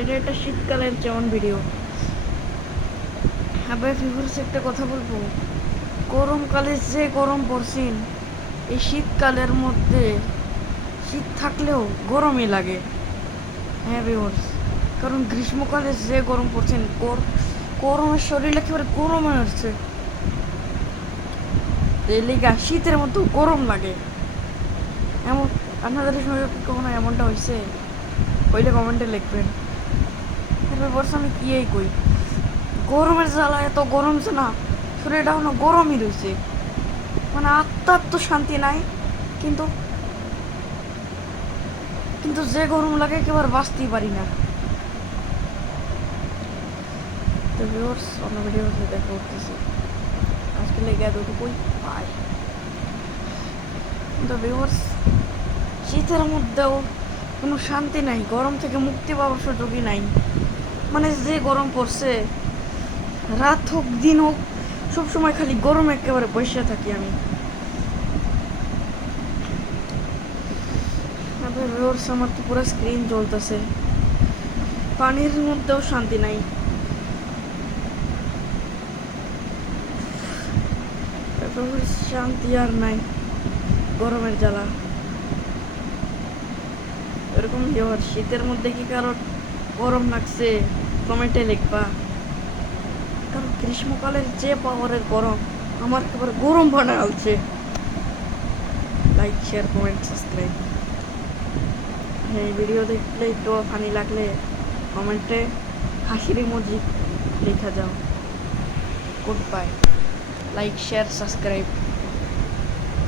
এটা একটা শীতকালের যেমন ভিডিও। হ্যাঁ ভাই ভিউয়ার্স, একটা কথা বলবো, গরমকালে যে গরম পড়ছেন, এই শীতকালের মধ্যে শীত থাকলেও গরমই লাগে। হ্যাঁ ভিউয়ার্স, কারণ গ্রীষ্মকালে যে গরম পড়ছেন, গরমের শরীর একেবারে গরম হয়ে আসছে, এই লেগা শীতের মতো গরম লাগে। এমন আপনাদের সঙ্গে কখনো এমনটা হয়েছে? হইলে কমেন্টে লিখবেন। এরপর বলছে আমি কি এই কই, গরমের জ্বালা এত গরম যে না, শরীরটা এখনো গরমই রয়েছে, মানে আত্মার তো শান্তি নাই। কিন্তু কিন্তু যে গরম লাগে একেবারে বাঁচতেই পারি না। তো ভিউয়ার্স, অন্য ভিডিওতে দেখা করতেছি, আজকে লেগে এতটুকুই, বাই। তো ভিউয়ার্স, শীতের মধ্যেও কোনো শান্তি নাই, গরম থেকে মুক্তি পাওয়ার সুযোগই নাই। মানে যে গরম পড়ছে, রাত হোক দিন হোক, সবসময় খালি গরমে একেবারে বসে থাকি আমি। ভিউয়ার্স, আমার তো পুরো স্ক্রিন জ্বলতেছে, পানির মধ্যেও শান্তি নাই। শান্তি আর নাই, গরমের জ্বালা এরকম। শীতের মধ্যে কি কারো গরম লাগছে কমেন্টে লিখবা, কারণ গ্রীষ্মকালের যে পাওয়ারের গরম আমার একেবারে গরম বানা আলছে। Like share comment subscribe. হ্যাঁ, ভিডিও দেখলে একটু ফানি লাগলে কমেন্টে হাসির ইমোজি লেখা যাও। Goodbye, like share subscribe.